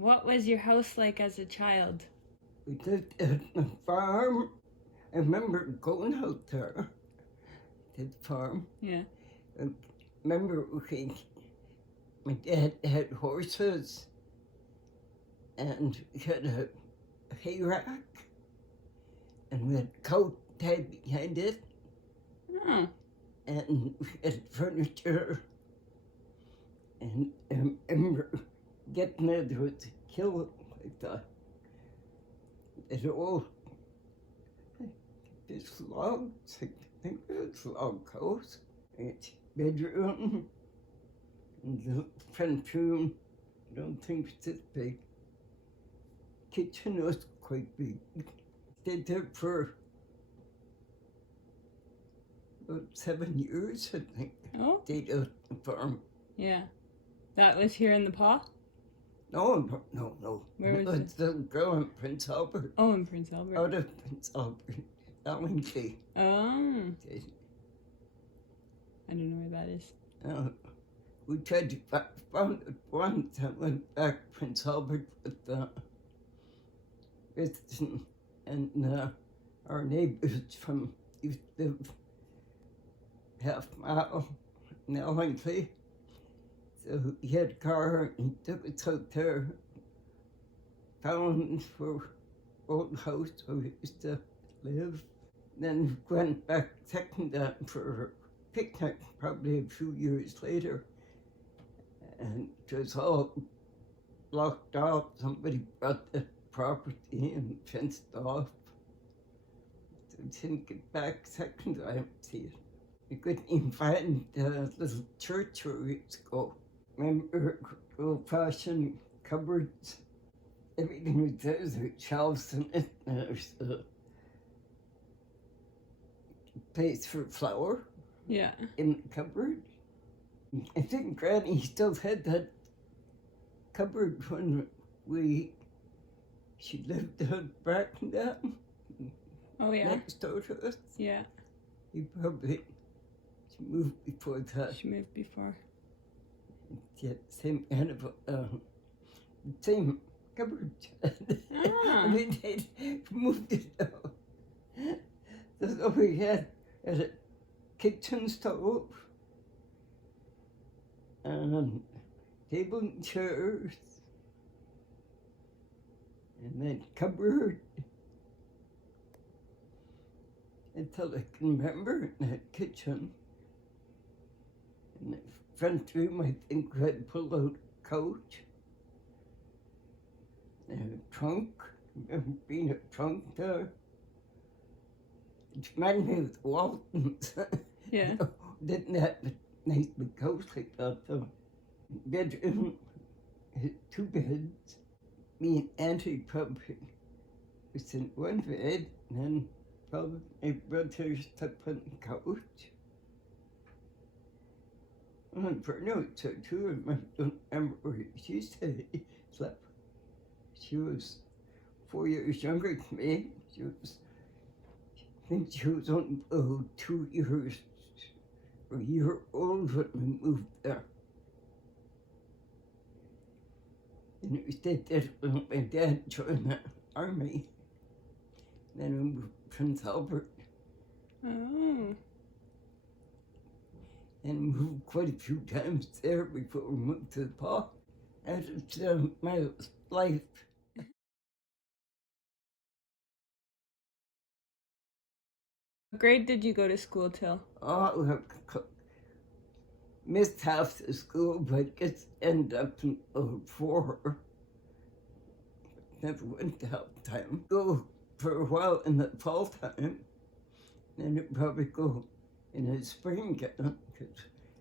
What was your house like as a child? We lived at a farm. I remember going out there to the farm. Yeah. I remember my dad had horses and he had a hay rack and we had a coat tied behind it. Oh. And we had furniture. And I remember getting there, there was a kill like that. It all, this log, I think it's log house. It's bedroom, and the front room, I don't think it's this big. Kitchen was quite big. Stayed there for about 7 years, I think. Oh? Stayed out the farm. Yeah. That was here in the paw? No. Where was it's the girl in Prince Albert. Oh, in Prince Albert. Out of Prince Albert. Allington. Oh. I don't know where that is. We tried to find it once. I went back to Prince Albert with and our neighbors from used to live half mile in Allington. So he had a car and he took us out there, found for old house where we used to live. Then went back second time for a picnic probably a few years later. And it was all blocked off. Somebody brought the property and fenced off. So we didn't get back second time to see it. We couldn't even find the little church where we used to go. Remember old-fashioned cupboards? Everything was there. There's shelves in it. There's a place for flour. Yeah. In the cupboard. I think Granny still had that cupboard when she lived out back in that. Oh, yeah. Next door to us. Yeah. She moved before that. She moved before. Yeah, same kind of same cupboard. Ah. And they moved it out. So we had a kitchen stove and table and chairs and then cupboard. Until I can remember in that kitchen. In the front room, I think we had pulled out a couch and a trunk. I remember being a trunk there. It reminded me of the Waltons. Yeah. Didn't have a nice big house like that though. Bedroom, had 2 beds. Me and Auntie probably was in one bed, and then probably my brother slept on the couch. And Bruno was there too. I don't remember where she slept. She was 4 years younger than me. I think she was only 2 years or a year old when we moved there. And we stayed there when my dad joined the army. Then we moved to Prince Albert. Oh. And moved quite a few times there before we moved to the park. That was my life. What grade did you go to school till? Oh, missed half the school, but just ended up in 4. Never went to half time. Go for a while in the fall time, then it'd probably go in the spring again, because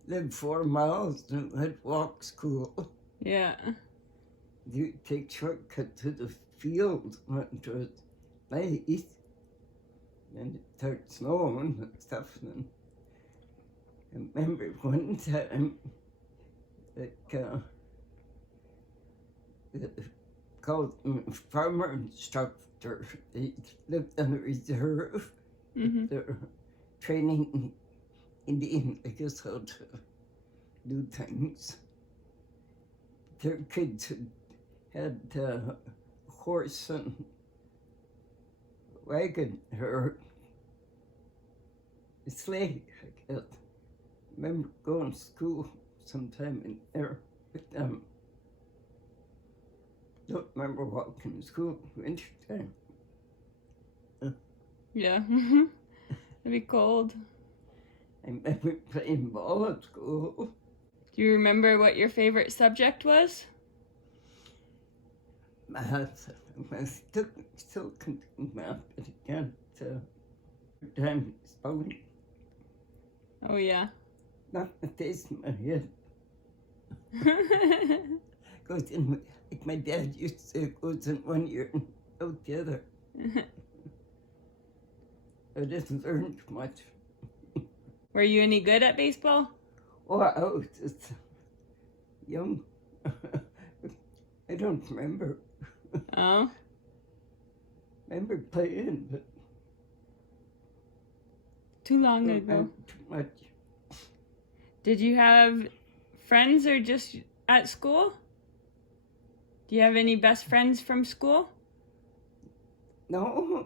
lived 4 miles and had walk school. Yeah. You take shortcut to the field when it was late. And it started snowing and stuff. And I remember one time called farmer instructor. They lived on the reserve. Mm-hmm. They're training Indian, I guess, how to do things. Their kids had had a horse and wagon, or a sleigh, I guess. I remember going to school sometime in there with them. Don't remember walking to school in winter time. Yeah. It'd be cold. I remember playing ball at school. Do you remember what your favorite subject was? Math. I still can do math, but I can't time spelling. Oh, yeah. Not the taste in my head. Goes in, like my dad used to say, it goes in one ear and out the other. I didn't learn too much. Were you any good at baseball? Oh, I was just young. I don't remember. Oh. Remember playing, but Too long don't ago. remember too much. Did you have friends or just at school? Do you have any best friends from school? No.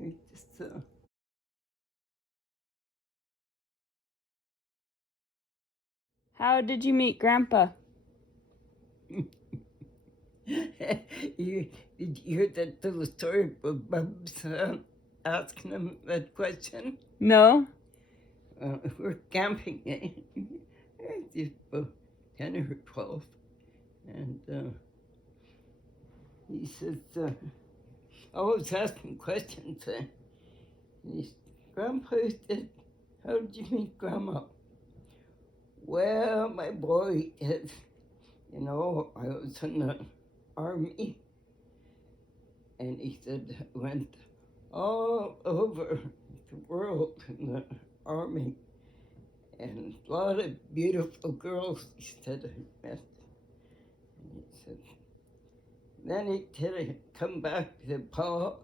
I just, How did you meet Grandpa? Did you hear that little story about Bub's asking him that question? No. We're camping, just about 10 or 12. And he says, I was asking questions. And he said, Grandpa said, how did you meet Grandma? Well, my boy, I was in the army. And he said, I went all over the world in the army. And a lot of beautiful girls, he said, I met. And he said, then he said, I come back to Pa,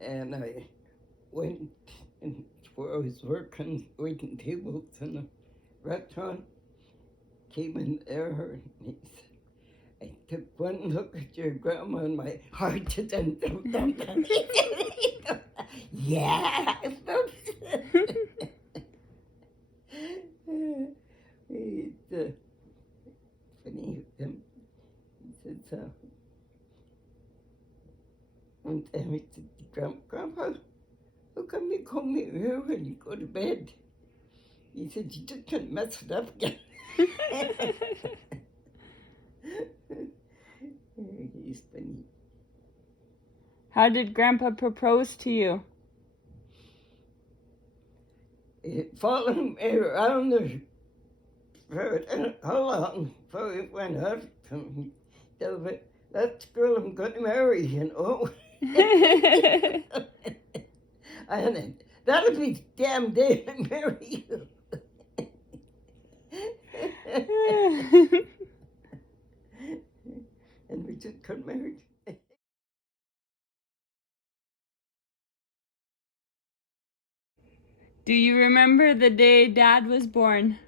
and I went and where I was working, waiting tables in a restaurant, came in there, and he said, I took one look at your grandma and my heart just went dum dum dum. Yeah. It's funny. He said, one time he said, Grandpa, how come you come here when you go to bed? He said, you just can't mess it up again. He's funny. How did Grandpa propose to you? Following me around there for how long before we went out from that's the girl I'm going to marry, And that'll be the damn day I marry you. And we just got married. Do you remember the day Dad was born?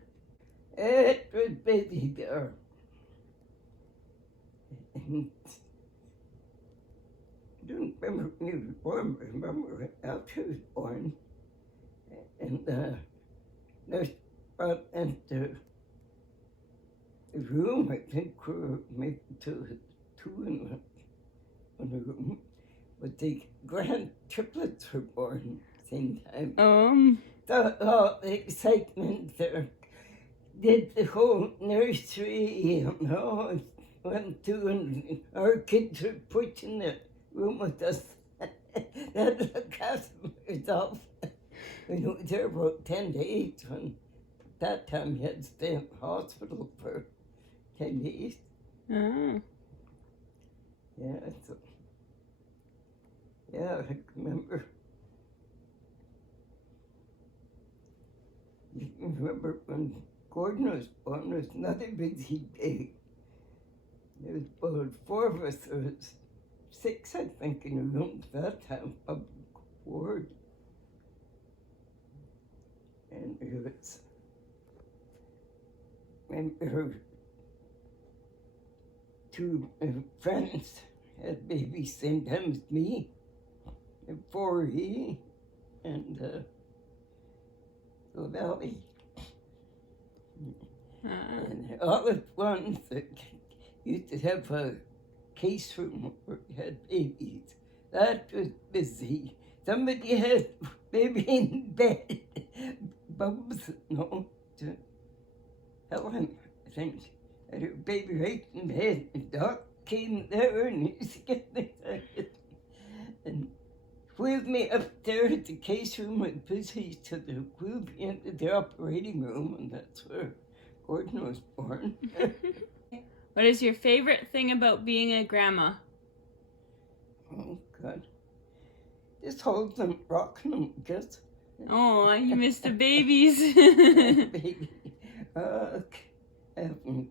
It was busy there. And I don't remember when he was born, but I remember after he was born. And nurse brought into the room, I think we were maybe two in the room. But the grand triplets were born at the same time. The excitement there. Did the whole nursery, went to, and our kids were put in the room with us. That look after myself. We were there about 10 days, and at that time you had to stay in the hospital for 10 days. Oh. Yeah, I remember. You remember when Gordon was born, it was another busy day. There was about 4 of us. There was 6, I think, in the room at that time, public ward. And it was, remember, two friends had babies same time as me, 4E and the Valley. And all at once, used to have a case room where we had babies. That was busy. Somebody had baby in bed. Bubs, no, to Helen, I think. Had her baby right in bed. And Doc came there and he was getting excited. And wheeled me up there at the case room and busy to the wheeled me into the operating room, and that's where Gordon was born. What is your favorite thing about being a grandma? Oh, God. Just hold them, rocking them, I guess. Oh, you missed the babies. Baby. I haven't